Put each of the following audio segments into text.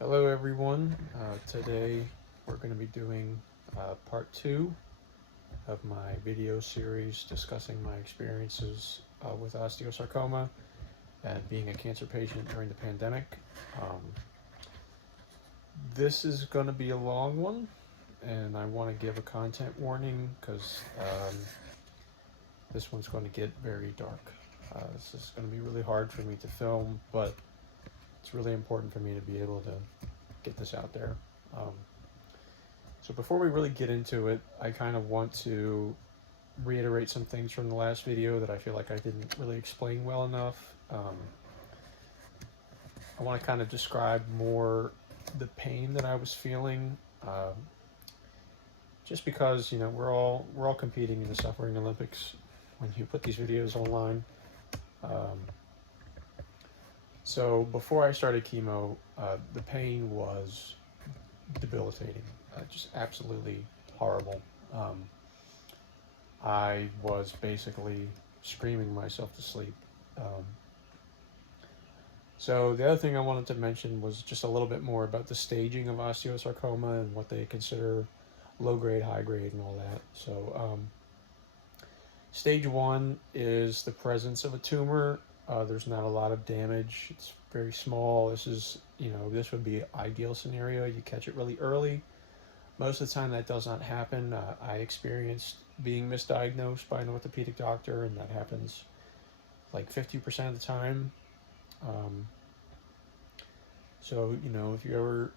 Hello everyone. Today we're going to be doing part 2 of my video series discussing my experiences with osteosarcoma and being a cancer patient during the pandemic. Um, this is going to be a long one, and I want to give a content warning because this one's going to get very dark. This is going to be really hard for me to film, but it's really important for me to be able to get this out there. Um, So before we really get into it, I kind of want to reiterate some things from the last video that I feel like I didn't really explain well enough. I want to kind of describe more the pain that I was feeling, just because we're all competing in the Suffering Olympics when you put these videos online. Um, so before I started chemo, the pain was debilitating, just absolutely horrible. Um, I was basically screaming myself to sleep. Um, so the other thing I wanted to mention was just a little bit more about the staging of osteosarcoma and what they consider low grade, high grade, and all that. So stage 1 is the presence of a tumor. There's not a lot of damage. It's very small. This would be an ideal scenario. You catch it really early. Most of the time that does not happen. I experienced being misdiagnosed by an orthopedic doctor, and that happens like 50% of the time. Um, so, if you ever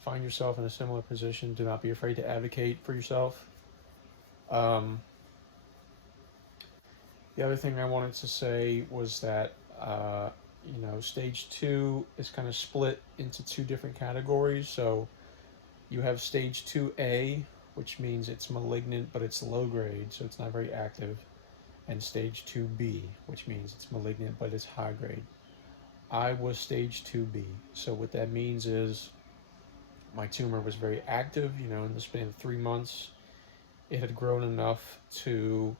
find yourself in a similar position, do not be afraid to advocate for yourself. Um, the other thing I wanted to say was that, stage 2 is kind of split into two different categories. So you have stage 2A, which means it's malignant, but it's low grade, so it's not very active. And stage 2B, which means it's malignant, but it's high grade. I was stage 2B. So what that means is my tumor was very active, in the span of 3 months. It had grown enough to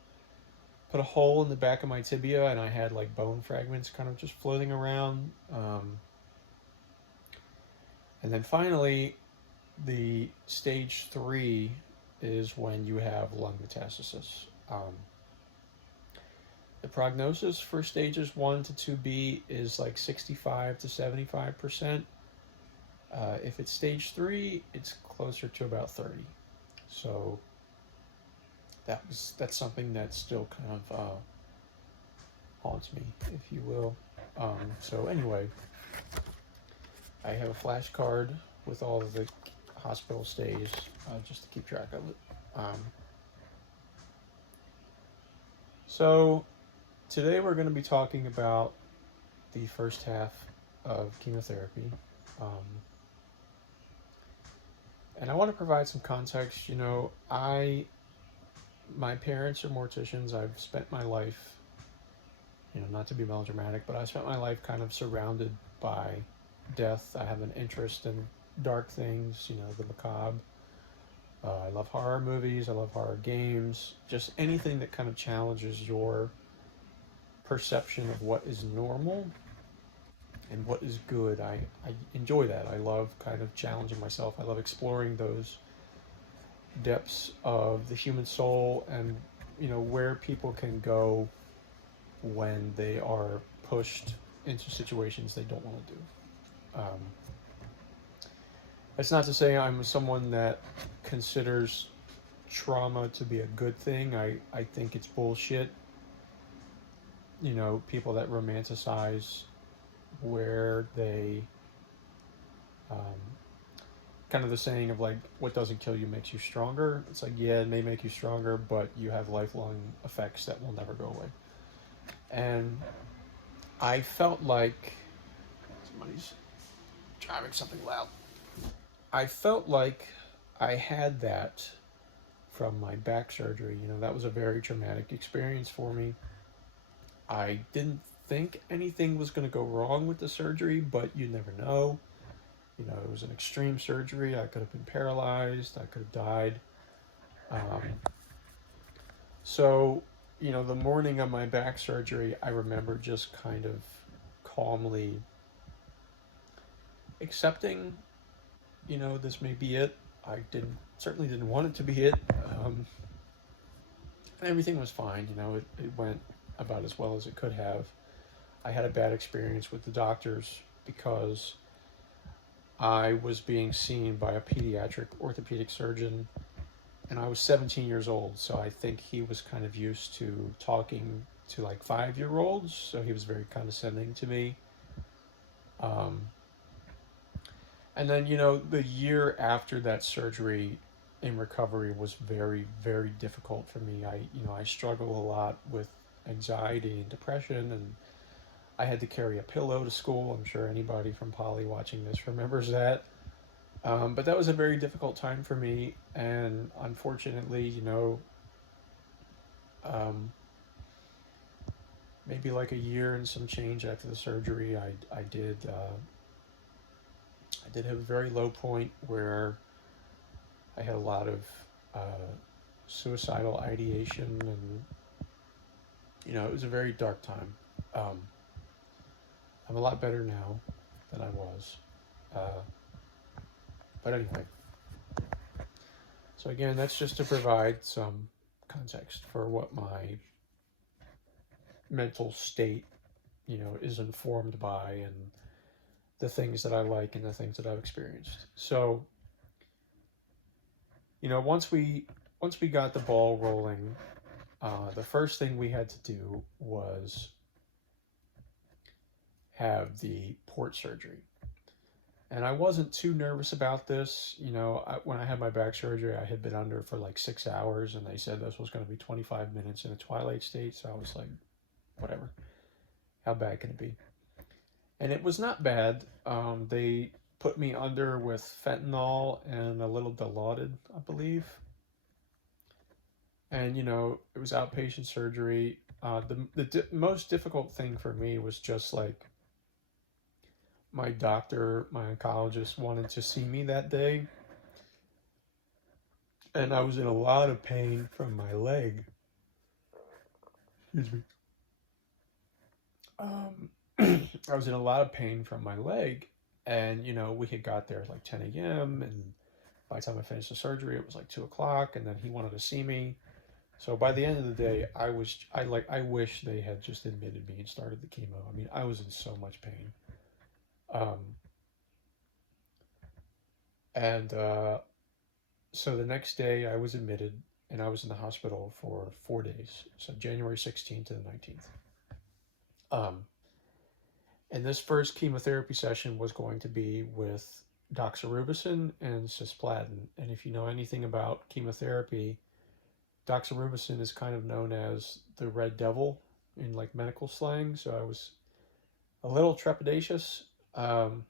put a hole in the back of my tibia, and I had like bone fragments kind of just floating around. And then finally, the stage 3 is when you have lung metastasis. The prognosis for stages 1 to 2B is like 65 to 75%. If it's stage 3, it's closer to about 30. So that's something that still kind of haunts me, if you will. So anyway, I have a flashcard with all of the hospital stays, just to keep track of it. So today we're going to be talking about the first half of chemotherapy. Um, and I want to provide some context. My parents are morticians. I've spent my life, not to be melodramatic, but I spent my life kind of surrounded by death. I have an interest in dark things, the macabre. I love horror movies. I love horror games. Just anything that kind of challenges your perception of what is normal and what is good. I enjoy that. I love kind of challenging myself. I love exploring those depths of the human soul and, where people can go when they are pushed into situations they don't want to do. Um, that's not to say I'm someone that considers trauma to be a good thing. I think it's bullshit. People that romanticize where they, um, kind of the saying of like, what doesn't kill you makes you stronger. It's like, yeah, it may make you stronger, but you have lifelong effects that will never go away. And I felt like somebody's driving something loud. I felt like I had that from my back surgery. That was a very traumatic experience for me. I didn't think anything was going to go wrong with the surgery, but you never know. It was an extreme surgery. I could have been paralyzed. I could have died. Um, so, the morning of my back surgery, I remember just kind of calmly accepting this may be it. I certainly didn't want it to be it. Um, Everything was fine. It went about as well as it could have. I had a bad experience with the doctors because I was being seen by a pediatric orthopedic surgeon, and I was 17 years old, so I think he was kind of used to talking to like 5-year-olds, so he was very condescending to me. Um, and then, the year after that surgery in recovery was very, very difficult for me. I struggle a lot with anxiety and depression, and I had to carry a pillow to school. I'm sure anybody from Poly watching this remembers that. But that was a very difficult time for me, and unfortunately, um, maybe like a year and some change after the surgery, I did have a very low point where I had a lot of uh, suicidal ideation, and it was a very dark time. Um, I'm a lot better now than I was, uh, but anyway. So again, that's just to provide some context for what my mental state, is informed by, and the things that I like and the things that I've experienced. So, once we got the ball rolling, the first thing we had to do was have the port surgery. And I wasn't too nervous about this. When I had my back surgery, I had been under for like 6 hours, and they said this was going to be 25 minutes in a twilight state. So I was like, whatever. How bad can it be? And it was not bad. They put me under with fentanyl and a little Dilaudid, I believe. And it was outpatient surgery. The most difficult thing for me was just like my doctor, my oncologist wanted to see me that day, and I was in a lot of pain from my leg. Excuse me. I was in a lot of pain from my leg, and we had got there at like 10 a.m. and by the time I finished the surgery, it was like 2 o'clock, and then he wanted to see me. So by the end of the day, I wish they had just admitted me and started the chemo. I mean, I was in so much pain. Um, and So the next day, I was admitted, and I was in the hospital for 4 days. So January 16th to the 19th. Um, and this first chemotherapy session was going to be with doxorubicin and cisplatin. And if you know anything about chemotherapy, doxorubicin is kind of known as the red devil in like medical slang. So I was a little trepidatious. And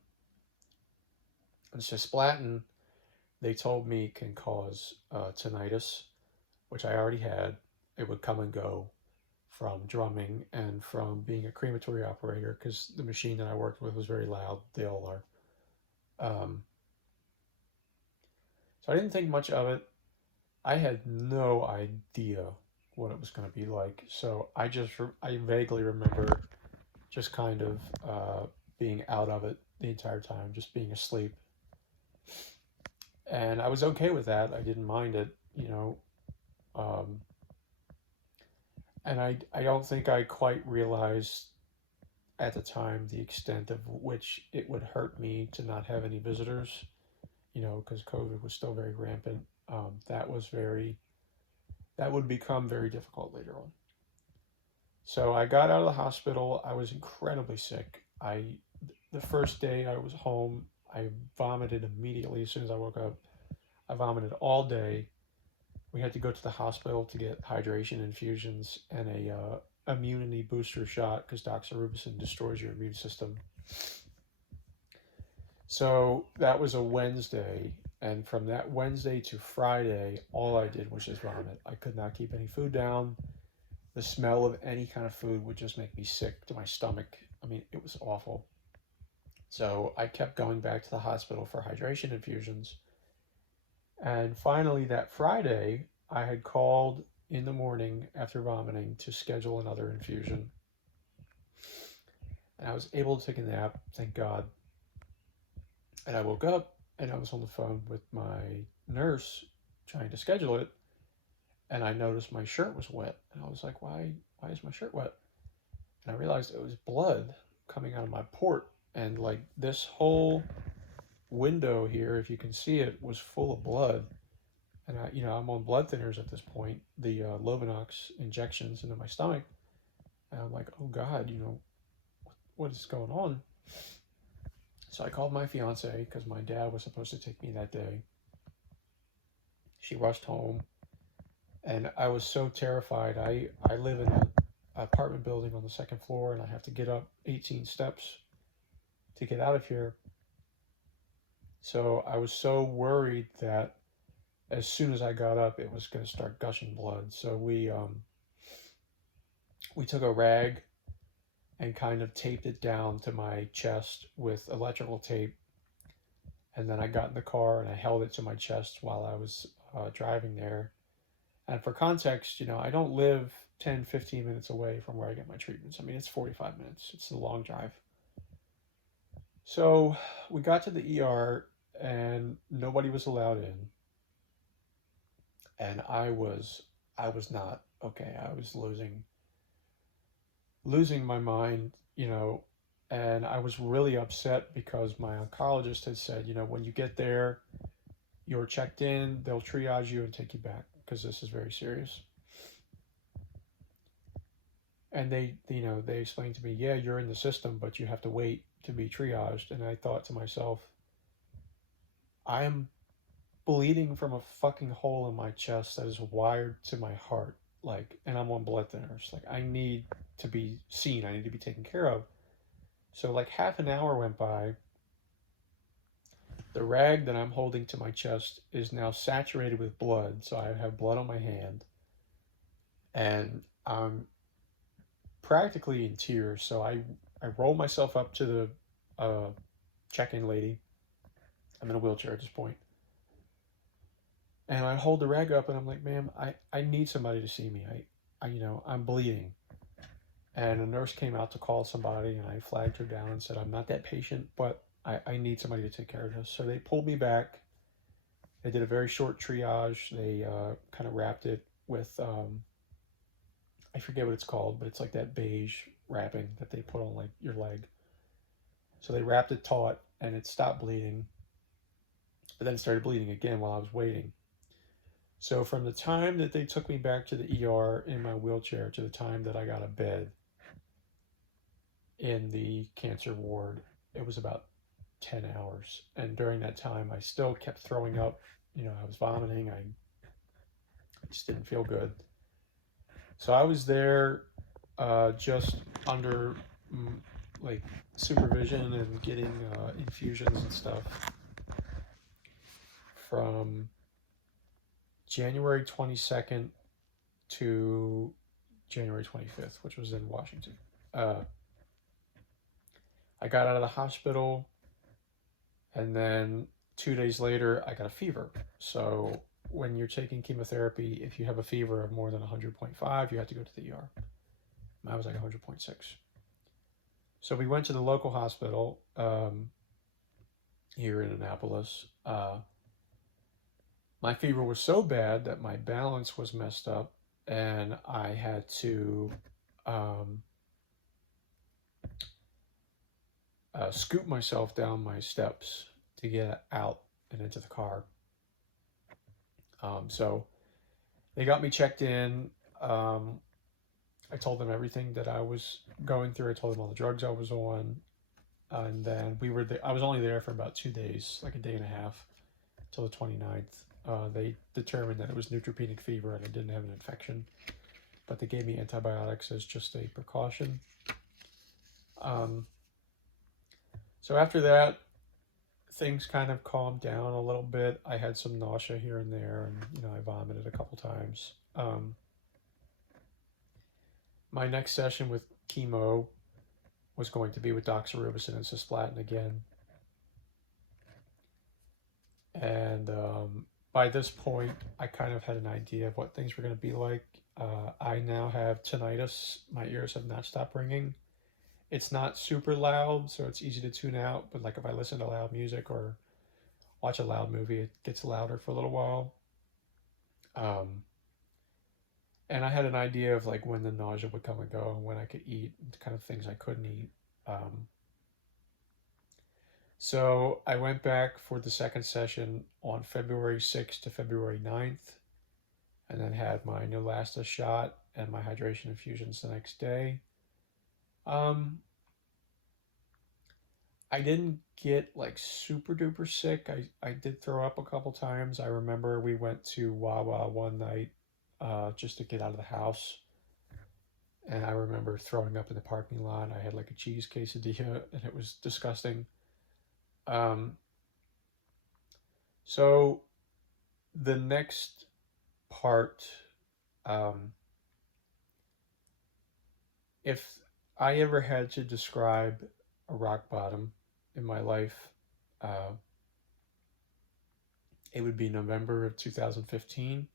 cisplatin, they told me, can cause tinnitus, which I already had. It would come and go from drumming and from being a crematory operator, because the machine that I worked with was very loud. They all are. So I didn't think much of it. I had no idea what it was going to be like. So I vaguely remember just kind of being out of it the entire time, just being asleep. And I was okay with that. I didn't mind it, Um, and I don't think I quite realized at the time the extent of which it would hurt me to not have any visitors, because COVID was still very rampant. That would become very difficult later on. So I got out of the hospital. I was incredibly sick. The first day I was home, I vomited immediately as soon as I woke up. I vomited all day. We had to go to the hospital to get hydration infusions and a immunity booster shot, because doxorubicin destroys your immune system. So that was a Wednesday, and from that Wednesday to Friday, all I did was just vomit. I could not keep any food down. The smell of any kind of food would just make me sick to my stomach. I mean, it was awful. So I kept going back to the hospital for hydration infusions. And finally, that Friday, I had called in the morning after vomiting to schedule another infusion. And I was able to take a nap, thank God. And I woke up, and I was on the phone with my nurse trying to schedule it, and I noticed my shirt was wet, and I was like, why is my shirt wet? And I realized it was blood coming out of my port, and like this whole window here, if you can see it, was full of blood. And I'm on blood thinners at this point, the Lovenox injections into my stomach, and I'm like, oh God, what is going on? So I called my fiance because my dad was supposed to take me that day. She rushed home, and I was so terrified. I live in an apartment building on the second floor, and I have to get up 18 steps to get out of here. So I was so worried that as soon as I got up, it was going to start gushing blood. So we took a rag and kind of taped it down to my chest with electrical tape. And then I got in the car and I held it to my chest while I was driving there. And for context, I don't live 10, 15 minutes away from where I get my treatments. I mean, it's 45 minutes. It's a long drive. So we got to the ER and nobody was allowed in. And I was not okay. I was losing my mind, and I was really upset because my oncologist had said, when you get there, you're checked in, they'll triage you and take you back because this is very serious. And they explained to me, yeah, you're in the system, but you have to wait to be triaged. And I thought to myself, I am bleeding from a fucking hole in my chest that is wired to my heart, and I'm on blood thinners. I need to be seen. I need to be taken care of. So half an hour went by. The rag that I'm holding to my chest is now saturated with blood, so I have blood on my hand, and I'm practically in tears. So I roll myself up to the check-in lady. I'm in a wheelchair at this point. And I hold the rag up and I'm like, ma'am, I need somebody to see me. I'm bleeding. And a nurse came out to call somebody and I flagged her down and said, I'm not that patient, but I need somebody to take care of this. So they pulled me back. They did a very short triage. They kind of wrapped it with, I forget what it's called, but it's like that beige wrapping that they put on your leg. So they wrapped it taut and it stopped bleeding, but then it started bleeding again while I was waiting. So from the time that they took me back to the ER in my wheelchair to the time that I got a bed in the cancer ward, it was about 10 hours. And during that time, I still kept throwing up. I was vomiting. I just didn't feel good. So I was there just under supervision and getting infusions and stuff from January 22nd to January 25th, which was in Washington. I got out of the hospital, and then 2 days later, I got a fever. So when you're taking chemotherapy, if you have a fever of more than 100.5, you have to go to the ER. I was 100.6. So we went to the local hospital here in Annapolis. My fever was so bad that my balance was messed up, and I had to scoop myself down my steps to get out and into the car. So they got me checked in. I told them everything that I was going through. I told them all the drugs I was on. And then I was only there for about 2 days, like a day and a half, till the 29th. They determined that it was neutropenic fever and I didn't have an infection, but they gave me antibiotics as just a precaution. So after that, things kind of calmed down a little bit. I had some nausea here and there, and I vomited a couple times. My next session with chemo was going to be with doxorubicin and cisplatin again. And by this point, I kind of had an idea of what things were going to be like. I now have tinnitus. My ears have not stopped ringing. It's not super loud, so it's easy to tune out. But if I listen to loud music or watch a loud movie, it gets louder for a little while. Um, and I had an idea of like when the nausea would come and go and when I could eat, and kind of things I couldn't eat. Um, so I went back for the second session on February 6th to February 9th, and then had my Neulasta shot and my hydration infusions the next day. Um, I didn't get like super duper sick. I did throw up a couple times. I remember we went to Wawa one night just to get out of the house. And I remember throwing up in the parking lot. I had like a cheese quesadilla and it was disgusting. Um, so the next part, um, if I ever had to describe a rock bottom in my life, uh, it would be November of 2015.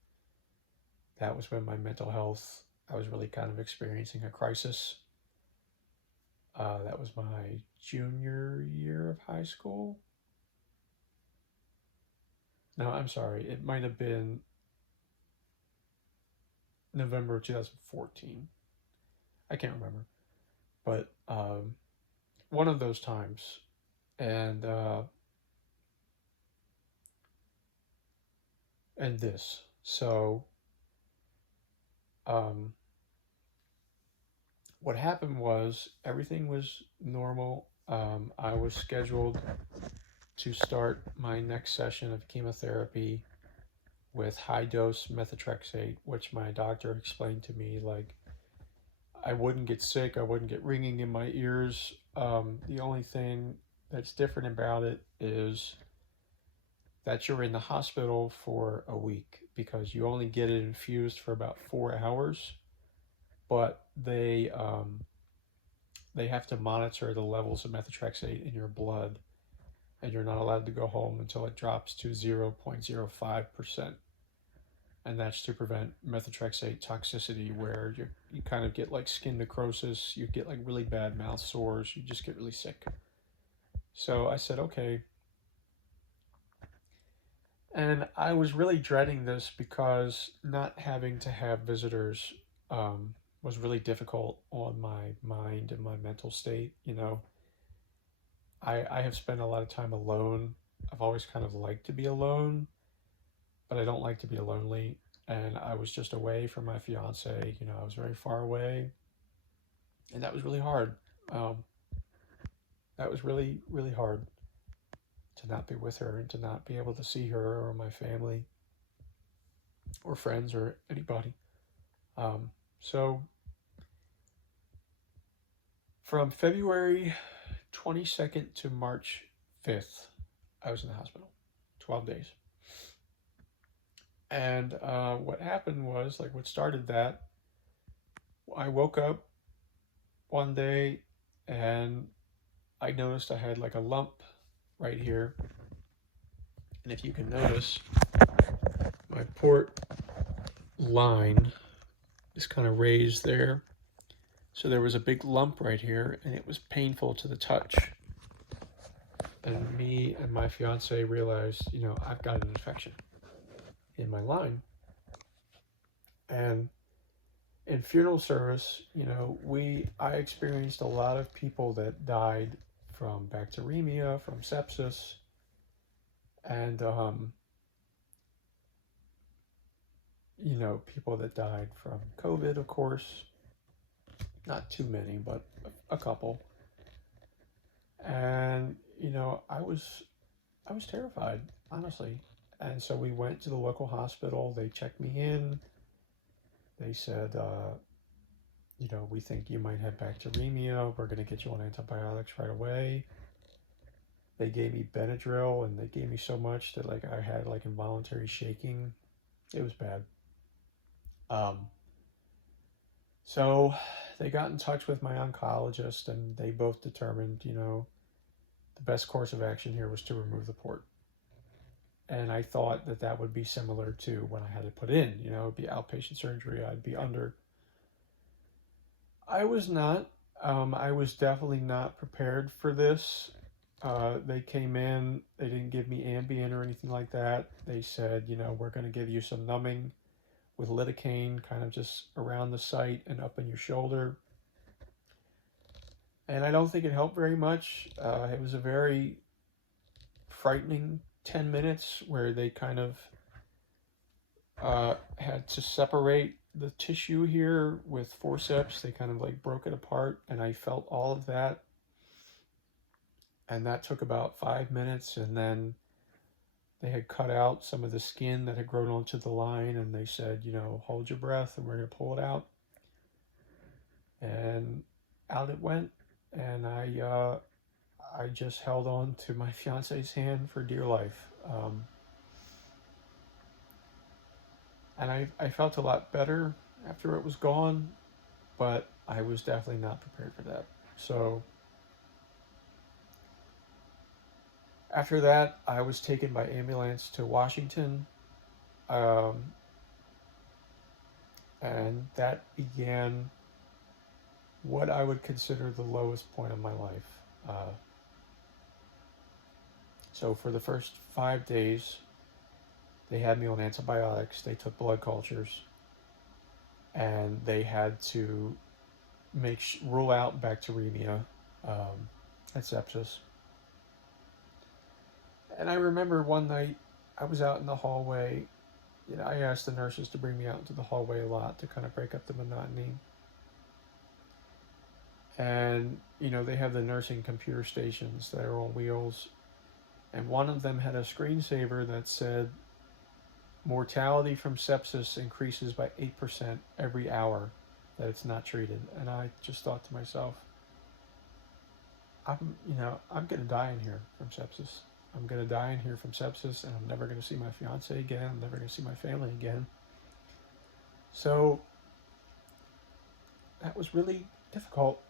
That was when my mental health, I was really kind of experiencing a crisis. That was my junior year of high school. No, I'm sorry. It might have been November of 2014. I can't remember. But one of those times. And and this. So um, what happened was everything was normal. I was scheduled to start my next session of chemotherapy with high dose methotrexate, which my doctor explained to me like I wouldn't get sick, I wouldn't get ringing in my ears. The only thing that's different about it is that you're in the hospital for a week because you only get it infused for about 4 hours, but they have to monitor the levels of methotrexate in your blood, and you're not allowed to go home until it drops to 0.05%. And that's to prevent methotrexate toxicity, where you kind of get like skin necrosis, you get like really bad mouth sores, you just get really sick. So I said, okay. And I was really dreading this because not having to have visitors was really difficult on my mind and my mental state. You know, I have spent a lot of time alone. I've always kind of liked to be alone, but I don't like to be lonely. And I was just away from my fiance. You know, I was very far away, and that was really hard. Um, that was really, really hard to not be with her and to not be able to see her or my family or friends or anybody. So from February 22nd to March 5th, I was in the hospital, 12 days. And what happened was, like, what started that, I woke up one day and I noticed I had like a lump right here. And if you can notice, my port line is kind of raised there. So there was a big lump right here, and it was painful to the touch. And me and my fiance realized, you know, I've got an infection in my line. And in funeral service, you know, I experienced a lot of people that died from bacteremia, from sepsis, and you know, people that died from COVID, of course. Not too many, but a couple. And you know, I was terrified, honestly. And so we went to the local hospital. They checked me in. They said, you know, we think you might have bacteremia. We're going to get you on antibiotics right away. They gave me Benadryl, and they gave me so much that like I had like involuntary shaking. It was bad. Um, so they got in touch with my oncologist, and they both determined, you know, the best course of action here was to remove the port. And I thought that that would be similar to when I had it put in, you know, it'd be outpatient surgery, I'd be under. I was not. I was definitely not prepared for this. They came in, they didn't give me Ambien or anything like that. They said, we're going to give you some numbing with lidocaine, kind of just around the site and up in your shoulder. And I don't think it helped very much. It was a very frightening 10 minutes where they kind of had to separate the tissue here with forceps. They kind of like broke it apart, and I felt all of that. And that took about 5 minutes, and then they had cut out some of the skin that had grown onto the line, and they said, hold your breath, and we're going to pull it out. And out it went, and I just held on to my fiance's hand for dear life. And I felt a lot better after it was gone, but I was definitely not prepared for that. So after that, I was taken by ambulance to Washington, um, and that began what I would consider the lowest point of my life. So for the first 5 days, they had me on antibiotics, they took blood cultures, and they had to rule out bacteremia and sepsis. And I remember one night I was out in the hallway. I asked the nurses to bring me out into the hallway a lot to kind of break up the monotony. And, they have the nursing computer stations that are on wheels. And one of them had a screensaver that said, mortality from sepsis increases by 8% every hour that it's not treated. And I just thought to myself, I'm going to die in here from sepsis. I'm going to die in here from sepsis, and I'm never going to see my fiance again. I'm never going to see my family again. So that was really difficult.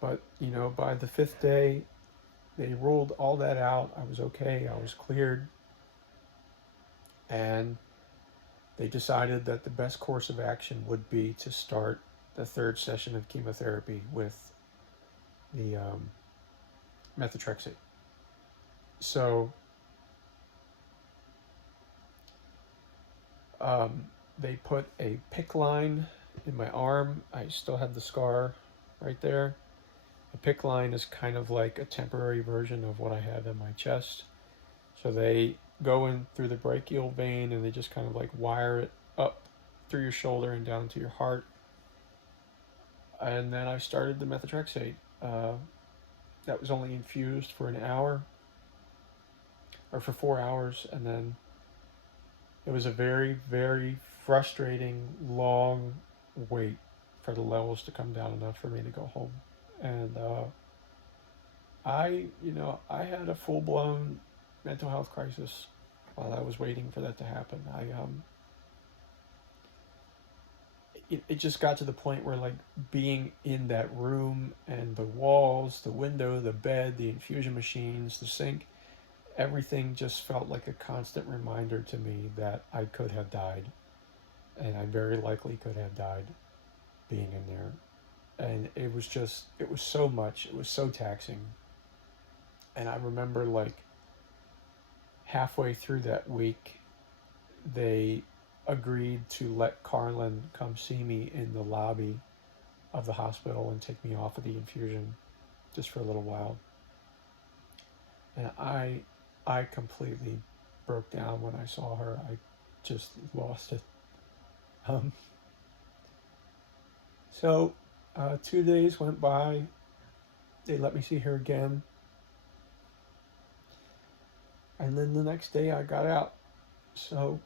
But, by the 5th day, they ruled all that out. I was okay. I was cleared. And they decided that the best course of action would be to start the 3rd session of chemotherapy with the methotrexate. So they put a PICC line in my arm. I still have the scar right there. A PICC line is kind of like a temporary version of what I have in my chest. So they go in through the brachial vein, and they just kind of like wire it up through your shoulder and down to your heart. And then I started the methotrexate. That was only infused for an hour, or for 4 hours, and then it was a very, very frustrating, long wait for the levels to come down enough for me to go home. And I had a full-blown mental health crisis while I was waiting for that to happen. It just got to the point where, like, being in that room and the walls, the window, the bed, the infusion machines, the sink, everything just felt like a constant reminder to me that I could have died, and I very likely could have died being in there. And it was so much, it was so taxing. And I remember, like, halfway through that week, they agreed to let Carlin come see me in the lobby of the hospital and take me off of the infusion just for a little while. And I completely broke down when I saw her. I just lost it. So 2 days went by. They let me see her again. And then the next day I got out. So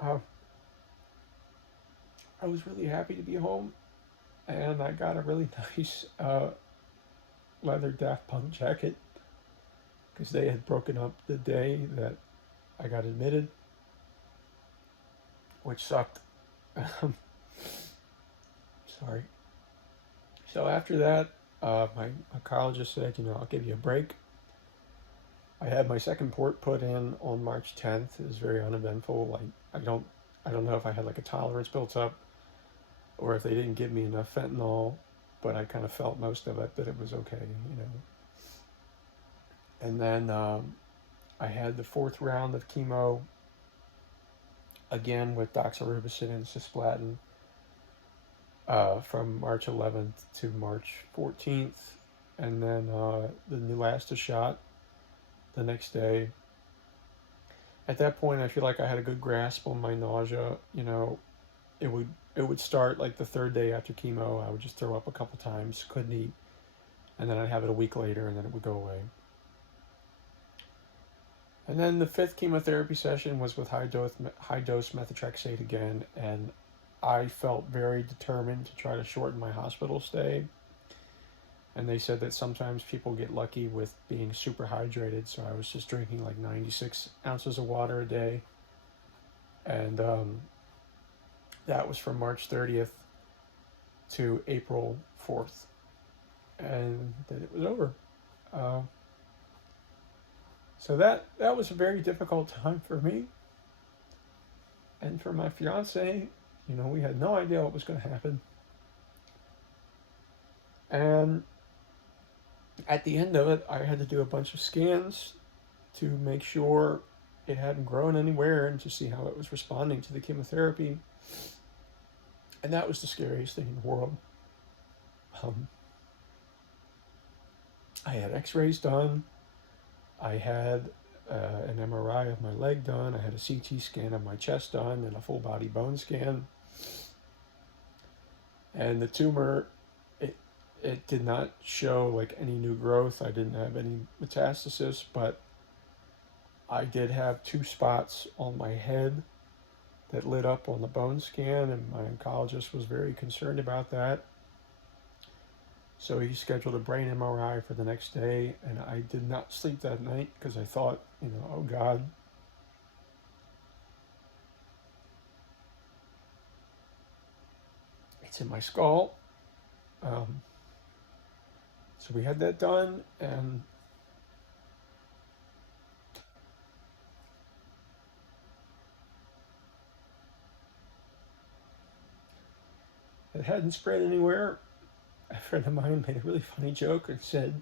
I was really happy to be home. And I got a really nice leather Daft Punk jacket, because they had broken up the day that I got admitted, which sucked. Sorry. So after that, my oncologist said, I'll give you a break. I had my second port put in on March 10th. It was very uneventful. I don't know if I had like a tolerance built up, or if they didn't give me enough fentanyl. but I kind of felt most of it that it was okay, you know. And then I had the fourth round of chemo again with doxorubicin and cisplatin from March 11th to March 14th, and then the Neulasta shot the next day. At that point, I feel like I had a good grasp on my nausea. You know, it would it would start like the third day after chemo. I would just throw up a couple times, couldn't eat, and then I'd have it a week later, and then it would go away. And then the fifth chemotherapy session was with high dose methotrexate again, and I felt very determined to try to shorten my hospital stay. And they said that sometimes people get lucky with being super hydrated, so I was just drinking like 96 ounces of water a day. And that was from March 30th to April 4th. And then it was over. Uh, so that was a very difficult time for me. And for my fiance, you know, we had no idea what was going to happen. And at the end of it, I had to do a bunch of scans to make sure it hadn't grown anywhere and to see how it was responding to the chemotherapy. And that was the scariest thing in the world. I had x-rays done. I had an MRI of my leg done. I had a CT scan of my chest done and a full body bone scan. And the tumor, it did not show like any new growth. I didn't have any metastasis, but I did have 2 spots on my head that lit up on the bone scan, and my oncologist was very concerned about that. So he scheduled a brain MRI for the next day, and I did not sleep that night because I thought, you know, oh God. It's in my skull. So we had that done, and it hadn't spread anywhere. A friend of mine made a really funny joke and said,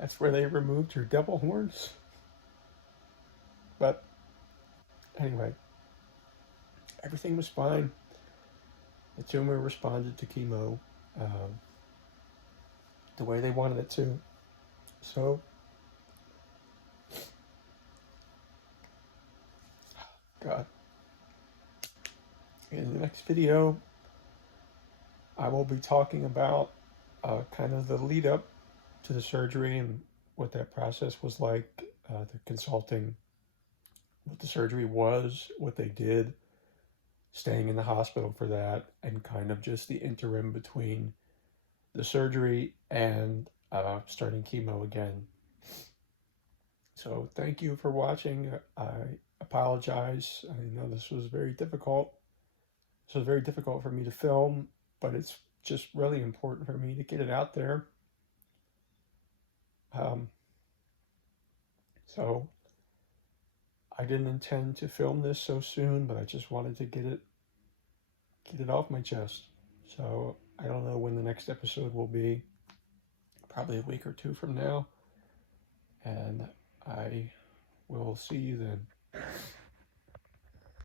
that's where they removed your devil horns. But anyway, everything was fine. The tumor responded to chemo the way they wanted it to. So, God. In the next video, I will be talking about kind of the lead up to the surgery and what that process was like, the consulting, what the surgery was, what they did, staying in the hospital for that, and kind of just the interim between the surgery and starting chemo again. So thank you for watching. I apologize. I know this was very difficult. This was very difficult for me to film, but it's just really important for me to get it out there. So I didn't intend to film this so soon, but I just wanted to get it off my chest. So I don't know when the next episode will be. Probably a week or 2 from now. And I will see you then.